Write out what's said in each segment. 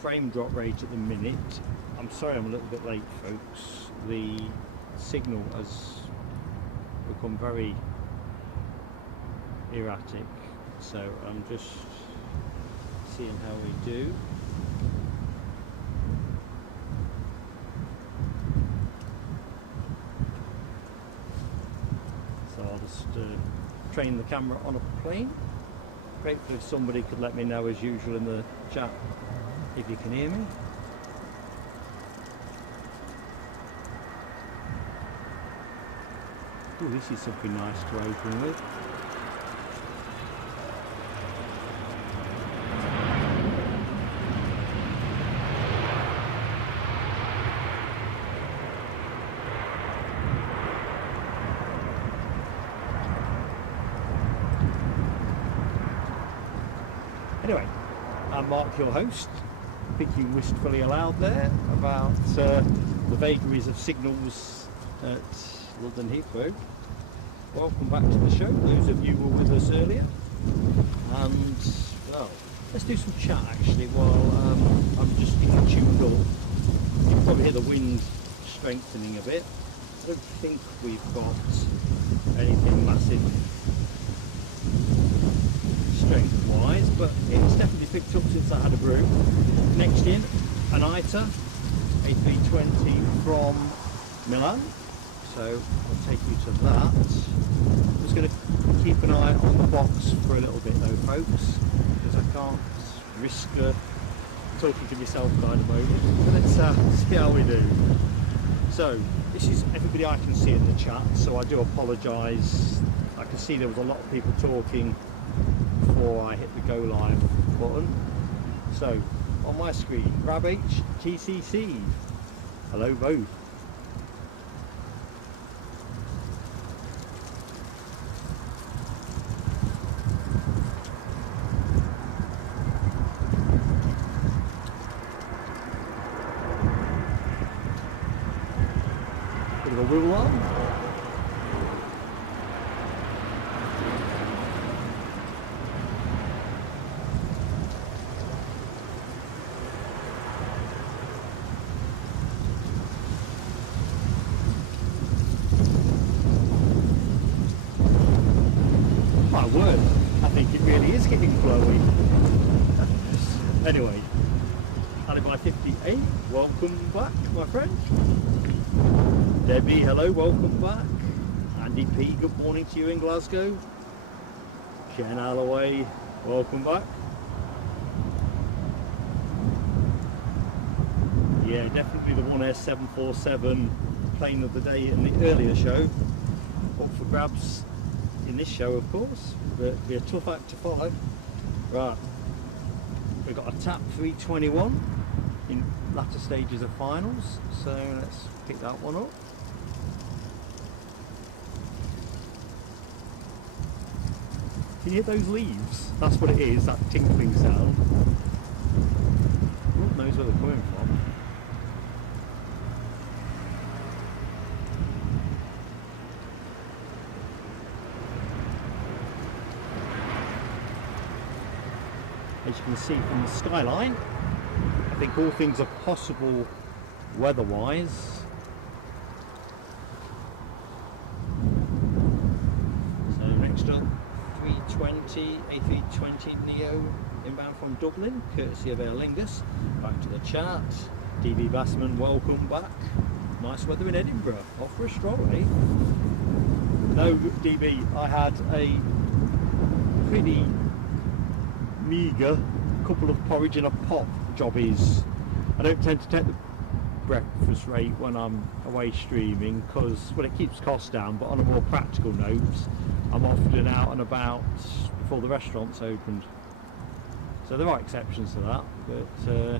frame drop rate at the minute. I'm sorry I'm a little bit late, folks. The signal has become very erratic, so I'm just seeing how we do. So I'll just train the camera on a plane. Grateful if somebody could let me know, as usual, in the chat if you can hear me. Ooh, this is something nice to open with. Anyway, I'm Mark, your host, thinking wistfully aloud there about the vagaries of signals at London Heathrow. Welcome back to the show, those of you who were with us earlier. And, well, let's do some chat actually while I'm just getting tuned up. You can probably hear the wind strengthening a bit. I don't think we've got anything massive strength-wise, but it's definitely picked up since I had a brew. Next in, an ITA A320 from Milan. So I'll take you to that. I'm just going to keep an eye on the box for a little bit though, folks, because I can't risk talking to myself kind of moment. But let's see how we do. So this is everybody I can see in the chat, so I do apologise. I can see there was a lot of people talking before I hit the go live button. So on my screen, Grab H, TCC. Hello both. Bit of a wiggle on. My word, I think it really is getting flowy. Anyway, Alibi 58, welcome back, my friend. Debbie, hello, welcome back. Andy P, good morning to you in Glasgow. Jen Alloway, welcome back. Yeah, definitely the 1S747 plane of the day in the earlier show. Up for grabs in this show, of course, but it'll be a tough act to follow. Right, we've got a TAP 321 in latter stages of finals, so let's pick that one up. Can you hear those leaves? That's what it is, that tinkling sound. Lord knows where they're coming from. As you can see from the skyline, I think all things are possible weather-wise. So next up, 320, A320 Neo inbound from Dublin, courtesy of Aer Lingus. Back to the chat. DB Bassman, welcome back. Nice weather in Edinburgh. Off for a stroll, eh? No, DB, I had a pretty meagre couple of porridge and a pop jobbies. I don't tend to take the breakfast rate when I'm away streaming because, well, it keeps costs down, but on a more practical note, I'm often out and about before the restaurant's opened. So there are exceptions to that, but I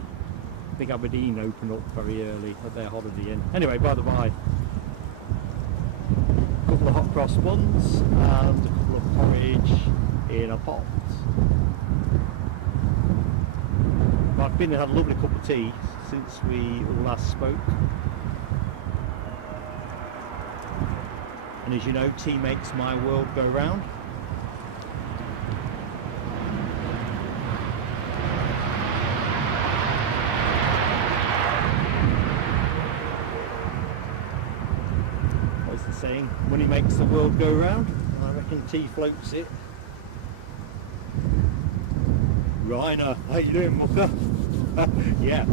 think Aberdeen opened up very early at their holiday inn. Anyway, by the by, a couple of hot cross buns and a couple of porridge in a pot. I've been and had a lovely cup of tea since we last spoke. And as you know, tea makes my world go round. makes the world go round, and I reckon tea floats it. Rainer, how you doing, mucker? Yeah,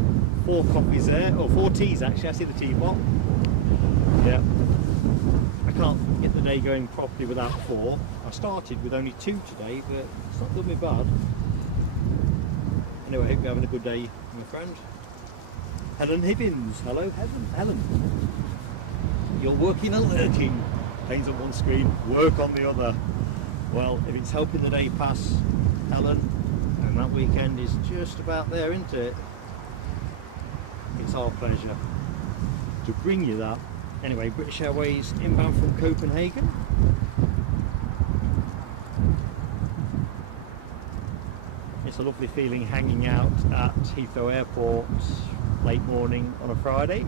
4 coffees there, or 4 teas actually, I see the teapot. Yeah, I can't get the day going properly without 4. I started with only 2 today, but it's not done me bad. Anyway, I hope you're having a good day, my friend. Helen Higgins, hello Helen. You're working and lurking. Pains on one screen, work on the other. Well, if it's helping the day pass, Helen, and that weekend is just about there, isn't it? It's our pleasure to bring you that. Anyway, British Airways inbound from Copenhagen. It's a lovely feeling hanging out at Heathrow Airport late morning on a Friday.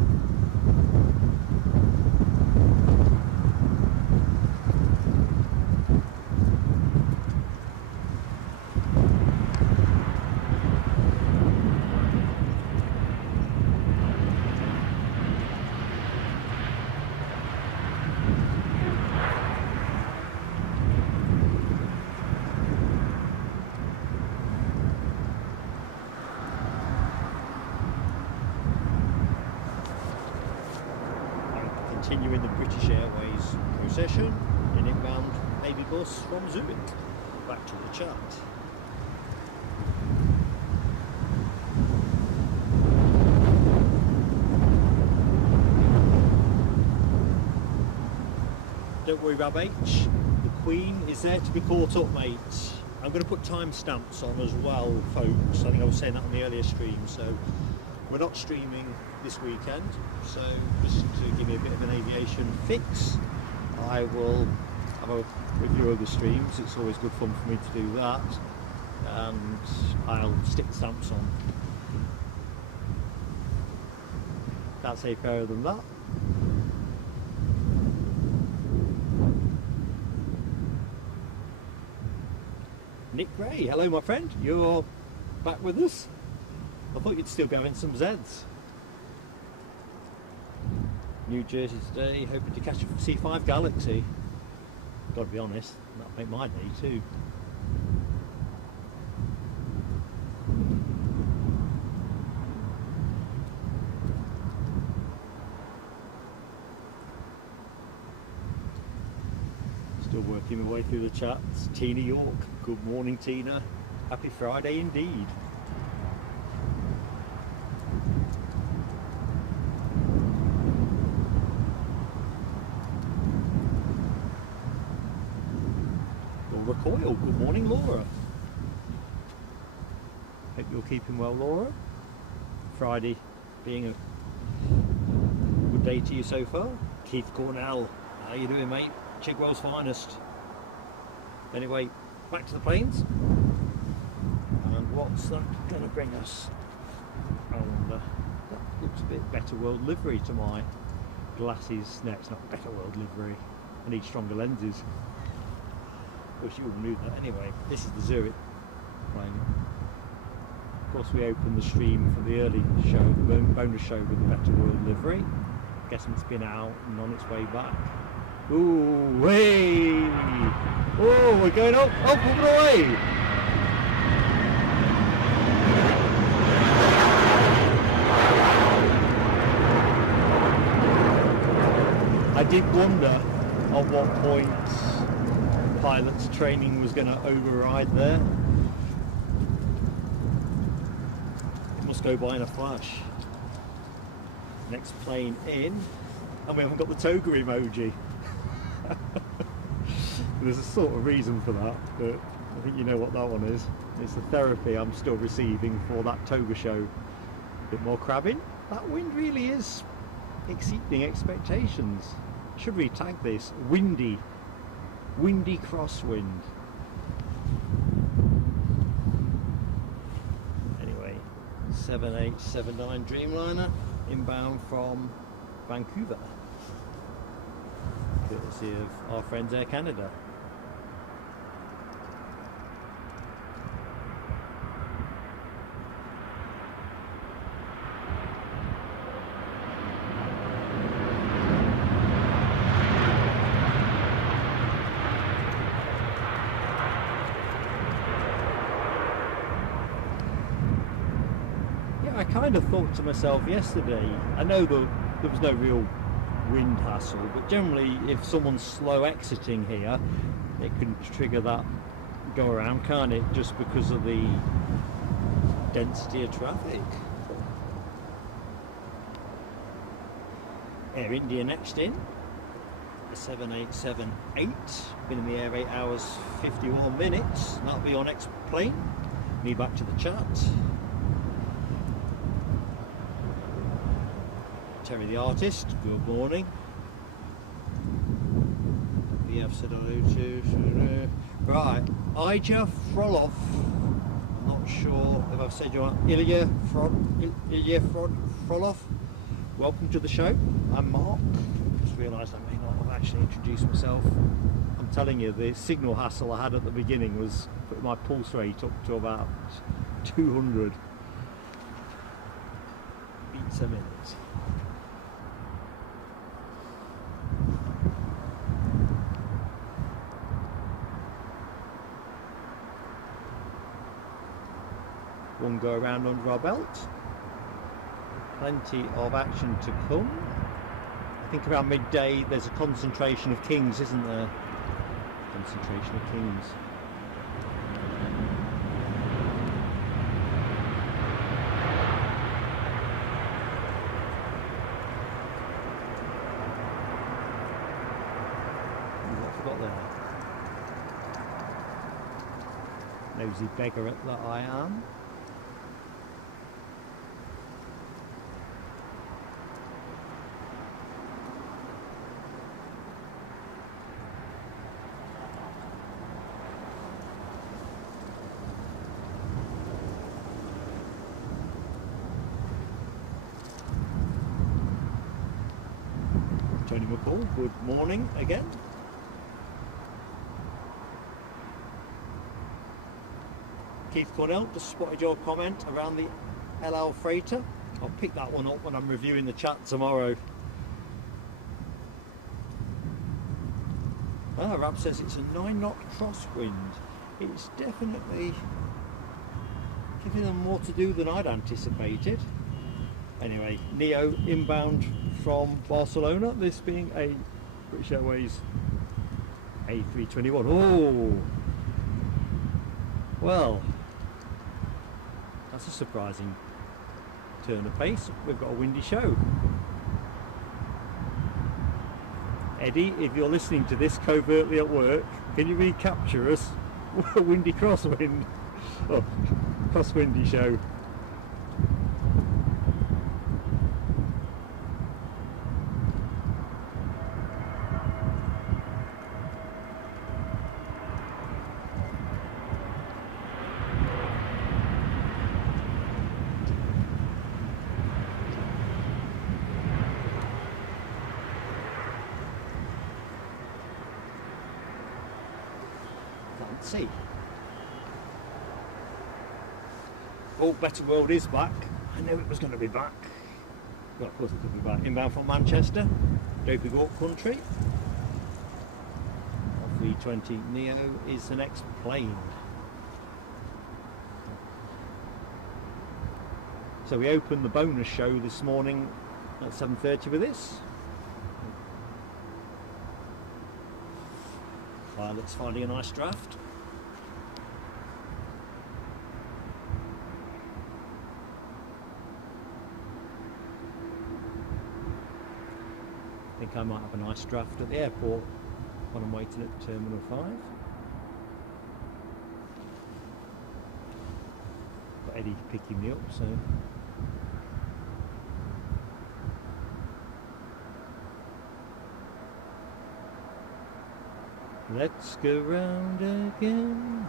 Continuing the British Airways procession in inbound baby bus from Zurich back to the chart. Don't worry, Rab H, the Queen is there to be caught up, mate. I'm going to put timestamps on as well, folks. I think I was saying that on the earlier stream. So we're not streaming this weekend, so just to give me a bit of an aviation fix, I will have a review of the streams. It's always good fun for me to do that, and I'll stick the stamps on. Can't say fairer than that. Nick Gray, hello my friend, you're back with us? I thought you'd still be having some Zeds. New Jersey today, hoping to catch a C5 Galaxy. Got to be honest, that'll make my day too. Still working my way through the chats. Tina York, good morning Tina. Happy Friday indeed. Coil. Good morning, Laura. Hope you're keeping well, Laura. Friday being a good day to you so far. Keith Cornell, how you doing, mate? Chigwell's finest. Anyway, back to the planes. And what's that going to bring us? I wonder. That looks a bit better world livery to my glasses. No, it's not better world livery. I need stronger lenses. Wish you would move that. Anyway, this is the Zurich plane. Of course, we opened the stream for the early show, the bonus show with the Better World livery. Guessing it's been out and on its way back. Ooh, way! Oh, we're going up, up and away! I did wonder at what point pilot's training was going to override there. It must go by in a flash. Next plane in, and we haven't got the toga emoji. There's a sort of reason for that, but I think you know what that one is. It's the therapy I'm still receiving for that toga show. A bit more crabbing. That wind really is exceeding expectations. Should we tag this? Windy crosswind. Anyway, 7879 Dreamliner inbound from Vancouver, courtesy of our friends Air Canada. I kind of thought to myself yesterday, I know there was no real wind hassle, but generally if someone's slow exiting here, it can trigger that go around, can't it, just because of the density of traffic. Air India next in, the 7878, been in the air 8 hours 51 minutes, that'll be your next plane. Me back to the chat. Terry the artist, good morning. We have said hello to... Right, Ija Frolov. I'm not sure if I've said your Ilya Frolov. Welcome to the show. I'm Mark. Just realised I may not have actually introduced myself. I'm telling you, the signal hassle I had at the beginning was putting my pulse rate up to about 200 beats a minute. One go around under our belt. Plenty of action to come. I think around midday there's a concentration of kings, isn't there? Concentration of kings. What I forgot there. Nosy beggar that I am. Tony McCall, good morning again. Keith Cornell, just spotted your comment around the LL freighter. I'll pick that one up when I'm reviewing the chat tomorrow. Rab says it's a 9-knot crosswind. It's definitely giving them more to do than I'd anticipated. Anyway, Neo inbound from Barcelona, this being a British Airways A321. Oh, well, that's a surprising turn of pace. We've got a windy show. Eddie, if you're listening to this covertly at work, can you recapture us a windy crosswind? Oh, crosswindy show. See. Oh, Better World is back. I knew it was going to be back. Well, of course it could be back. Inbound from Manchester, Dopey Gork country. 320 Neo is the next plane. So we opened the bonus show this morning at 7:30 with this. Pilot's finding a nice draft. I think I might have a nice draft at the airport when I'm waiting at Terminal 5. Got Eddie picking me up, so let's go round again.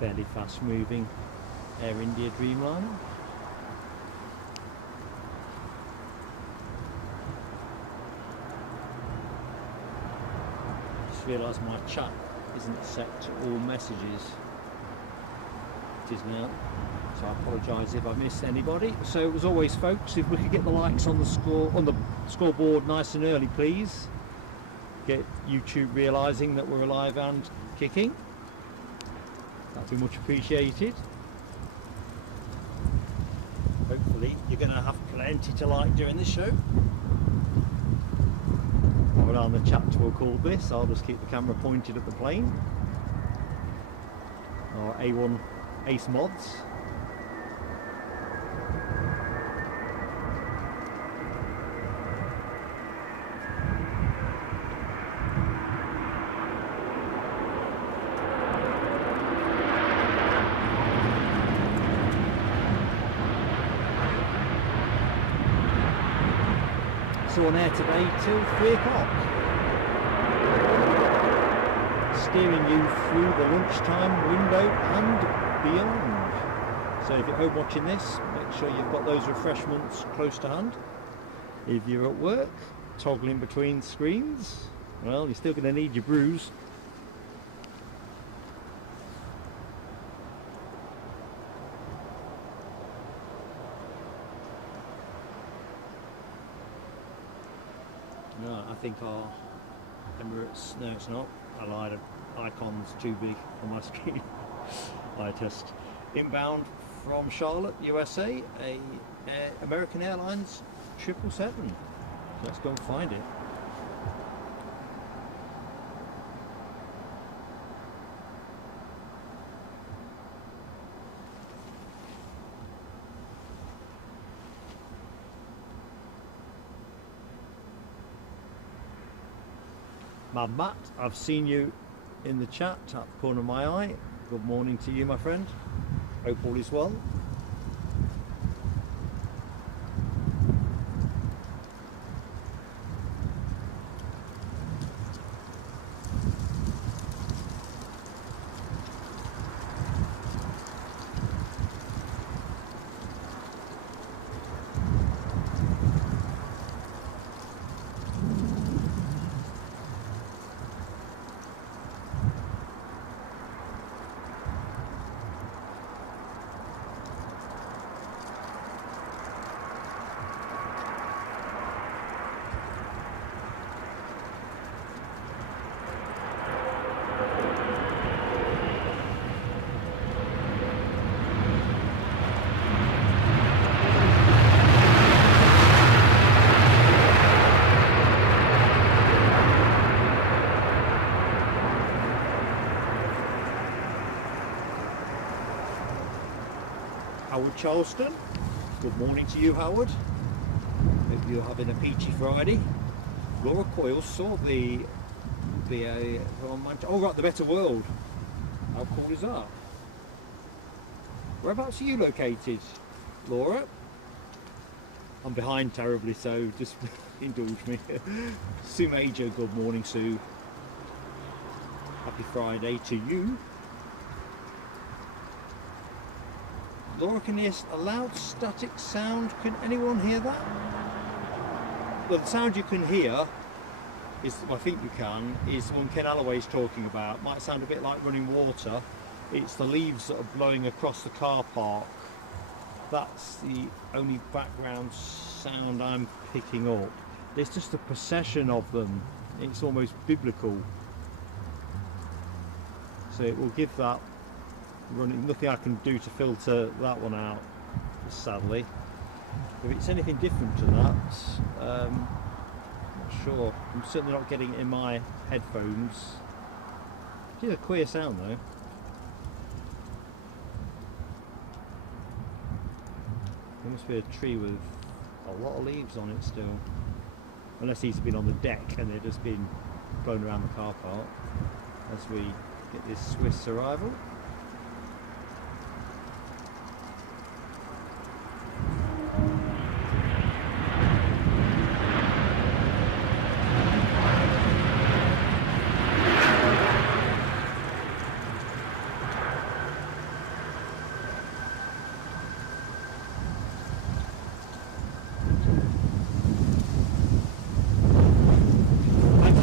Fairly fast moving Air India Dreamliner. just realised my chat isn't set to all messages. It is now, so I apologise if I missed anybody. So as always, folks, if we could get the likes on the scoreboard nice and early, please. Get YouTube realising that we're alive and kicking. That'd be much appreciated. Hopefully you're going to have plenty to like during this show. What on the chat will call this, I'll just keep the camera pointed at the plane. Or A1 Ace Mods. So on air today till 3 o'clock, steering you through the lunchtime window and beyond. So if you're home watching this, make sure you've got those refreshments close to hand. If you're at work, toggling between screens, well, you're still going to need your brews. No, I think our Emirates, no it's not, I lied, icon's too big on my screen. I just inbound from Charlotte, USA, American Airlines 777. Let's go and find it. Mad Matt, I've seen you in the chat, at the corner of my eye. Good morning to you, my friend. Hope all is well. Howard Charleston, good morning to you, Howard. Hope you're having a peachy Friday. Laura Coyle saw the oh right, the Better World. How cool is that? Whereabouts are you located, Laura? I'm behind terribly, so just indulge me. Sue Major, good morning, Sue. Happy Friday to you. Laura can hear a loud static sound. Can anyone hear that? Well, the sound you can hear is, I think you can, is one Ken Alloway's talking about. Might sound a bit like running water. It's the leaves that are blowing across the car park. That's the only background sound I'm picking up. There's just a procession of them. It's almost biblical. So it will give that running, nothing I can do to filter that one out, sadly. If it's anything different to that, I'm not sure. I'm certainly not getting it in my headphones. It is a queer sound though. There must be a tree with a lot of leaves on it still. Unless he's been on the deck and they've just been blown around the car park as we get this Swiss arrival.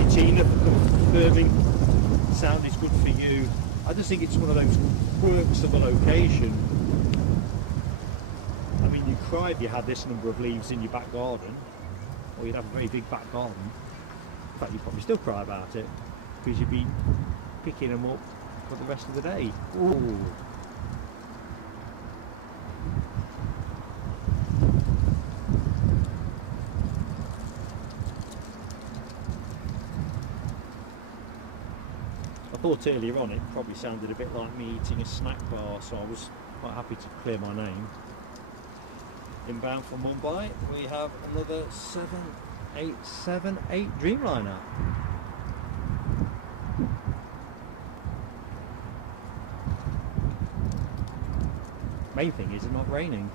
Tina for confirming view. I just think it's one of those quirks of a location. I mean, you'd cry if you had this number of leaves in your back garden, or you'd have a very big back garden. In fact, you'd probably still cry about it, because you'd be picking them up for the rest of the day. Ooh. I thought earlier on it probably sounded a bit like me eating a snack bar, so I was quite happy to clear my name. Inbound from Mumbai, we have another 7878 Dreamliner. Main thing is it's not raining.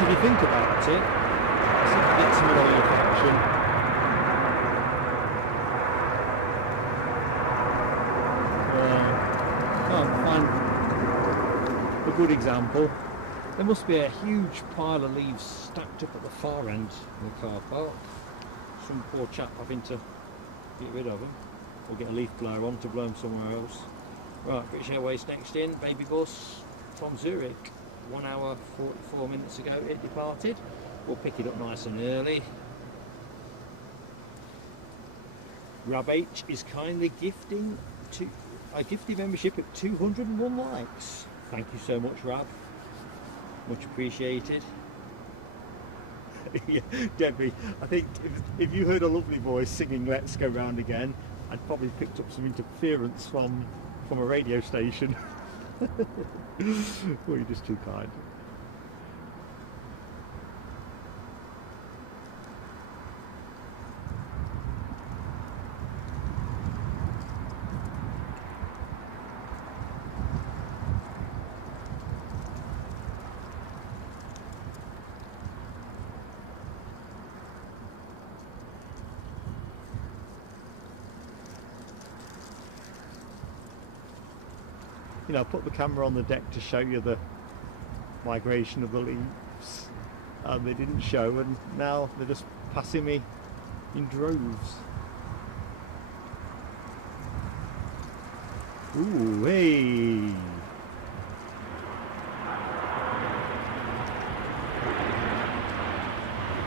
If you think about it, let's see if we get some oil action. Can't find a good example. There must be a huge pile of leaves stacked up at the far end of the car park. Some poor chap having to get rid of them, or get a leaf blower on to blow them somewhere else. Right, British Airways next in, baby bus from Zurich. 1 hour 44 minutes ago it departed. We'll pick it up nice and early. Rab H is kindly gifting a gifted membership of 201 likes. Thank you so much, Rab. Much appreciated. Yeah, Debbie, I think if you heard a lovely voice singing Let's Go Round Again, I'd probably picked up some interference from a radio station. Well, you're just too kind. You know, I put the camera on the deck to show you the migration of the leaves, and they didn't show, and now they're just passing me in droves. Ooh, hey!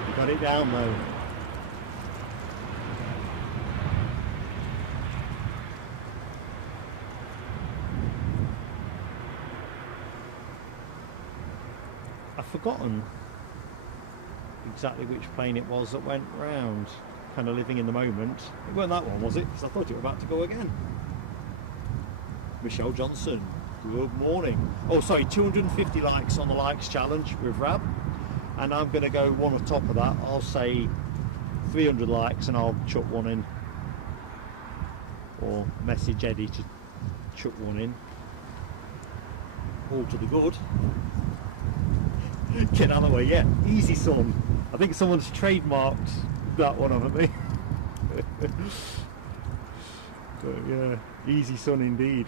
You got it down though. I've forgotten exactly which plane it was that went round. Kind of living in the moment. It weren't that one, was it? Because I thought it was about to go again. Michelle Johnson, good morning. Oh, sorry, 250 likes on the likes challenge with Rab, and I'm going to go one on top of that. I'll say 300 likes, and I'll chuck one in, or message Eddie to chuck one in. All to the good. Get out of the way, yeah. Easy son. I think someone's trademarked that one, haven't they? But yeah, easy son indeed.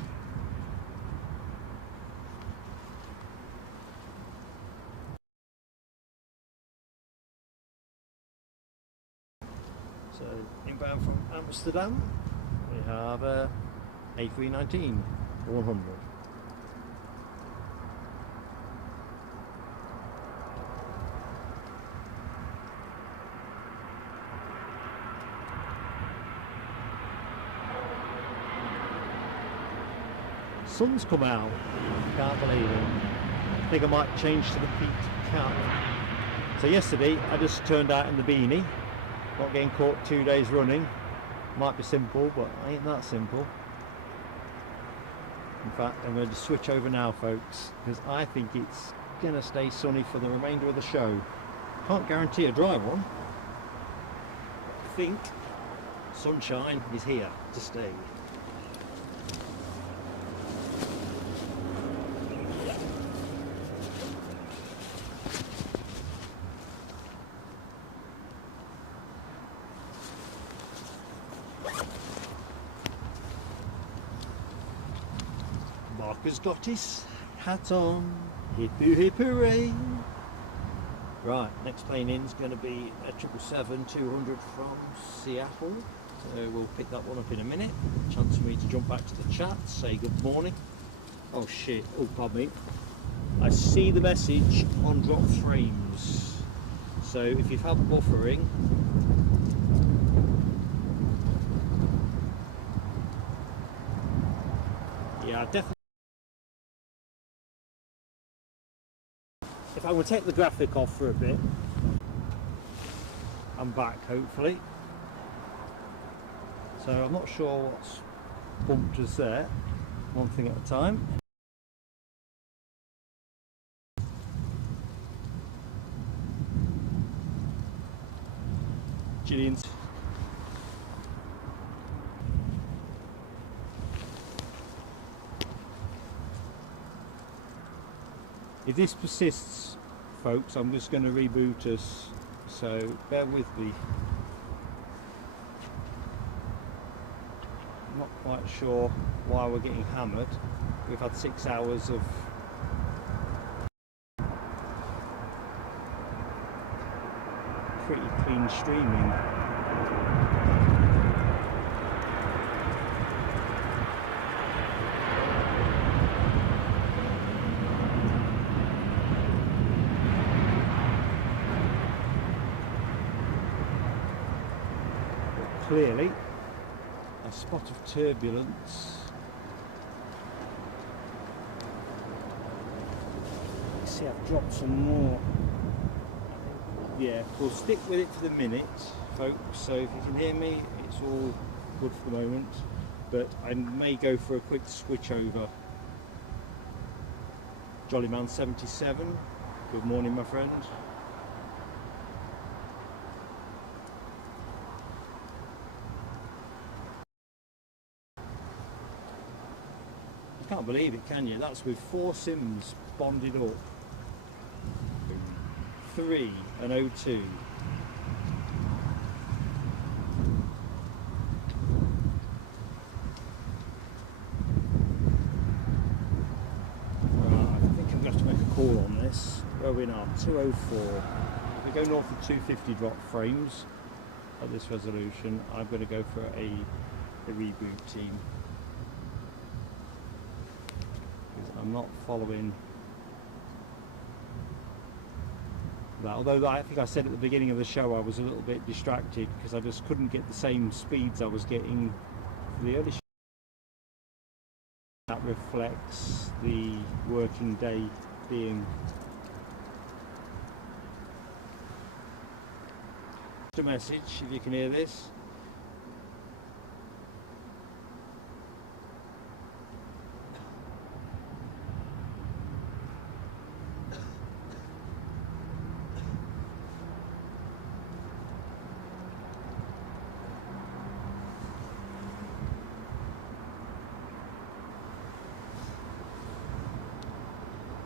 So inbound from Amsterdam, we have a A319 100. Sun's come out, can't believe it. I think I might change to the peaked cap. So yesterday I just turned out in the beanie, not getting caught 2 days running. Might be simple, but ain't that simple. In fact, I'm going to switch over now, folks, because I think it's going to stay sunny for the remainder of the show. Can't guarantee a dry one. I think sunshine is here to stay. has got his hat on. Hip hip hooray! Right, next plane in is going to be a 777-200 from Seattle. So we'll pick that one up in a minute. Chance for me to jump back to the chat, say good morning. Oh shit, oh pardon me. I see the message on drop frames. So if you've had buffering, yeah, definitely. If I would take the graphic off for a bit, I'm back hopefully. So I'm not sure what's bumped us there, one thing at a time. Gillian's. If this persists, folks, I'm just going to reboot us, so bear with me. I'm not quite sure why we're getting hammered. We've had 6 hours of pretty clean streaming. But clearly a spot of turbulence. Let's see, I've dropped some more. Yeah, we'll stick with it for the minute, folks. So if you can hear me, it's all good for the moment. But I may go for a quick switch over. Jollyman 77, good morning, my friend. You can't believe it, can you? That's with 4 sims bonded up. 3 and 02. Right, I think I'm going to have to make a call on this. Where are we now? 204. If we go north of 250 drop frames at this resolution, I'm going to go for a reboot team. Because I'm not following that. Although I think I said at the beginning of the show I was a little bit distracted because I just couldn't get the same speeds I was getting for the early show. That reflects the working day being a message, if you can hear this.